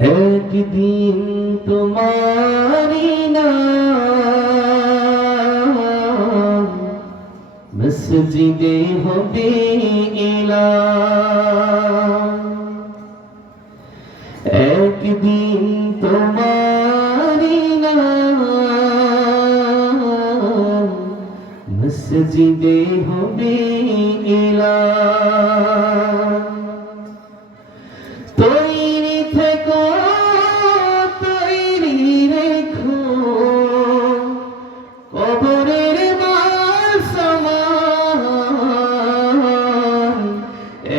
একদিন তোমারি নাম মসজিদে হবে এলান। একদিন তোমারি নাম মসজিদে হবে এলান। তৈরি থেকো, তৈরি রেখো, কবরের মাল সামান।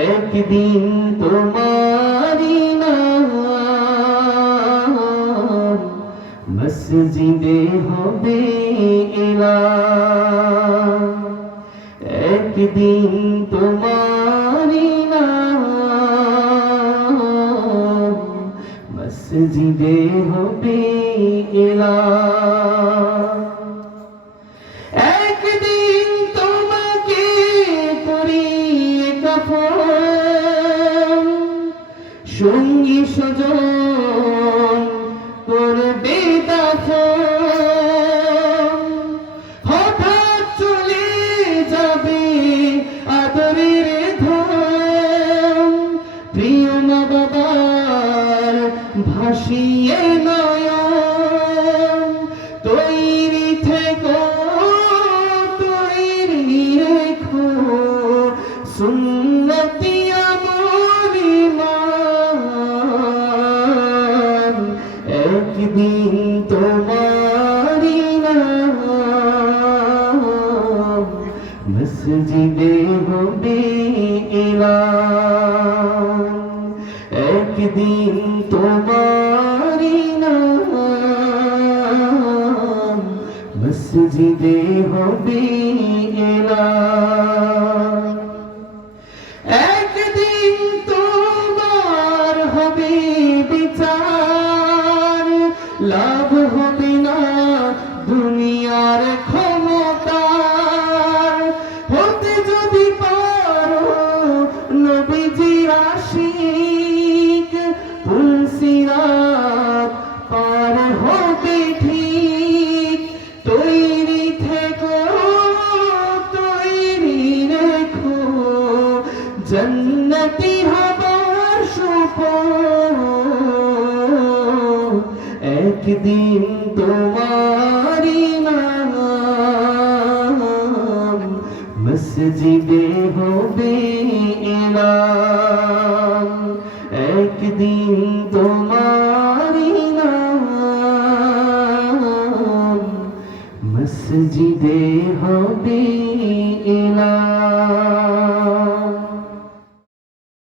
একদিন তোমারি নাম মসজিদে হবে এলান। একদিন তোমারি নাম মসজিদে হবে এলান। একদিন তোমাকে পরিয়ে কাফন, সঙ্গী স্বজন করবে দাফন। হঠাৎ চলে যাবে আদরের ধন, প্রিয় মা বাবার ভাসিয়ে নয়ন। তৈরি থেকো, তৈরি রেখো, সুন্নতি আমল ঈমান। একদিন তোমারি নাম মসজিদে হবে এলান। একদিন তোমারি নাম মসজিদে হবে এলান। একদিন তোমার হবে বিচার, লাভ হবে না দুনিয়ার ক্ষমতার। হতে যদি পারো নবীজির আশিক, পুলসিরাত পার হবে ঠিক। তৈরি থেকো, তৈরি রেখো, জন্নতি হবার সুফল। একদিন তোমারি নাম মসজিদে হবে এলান। একদিন তোমারি নাম মসজিদে হবে এলান।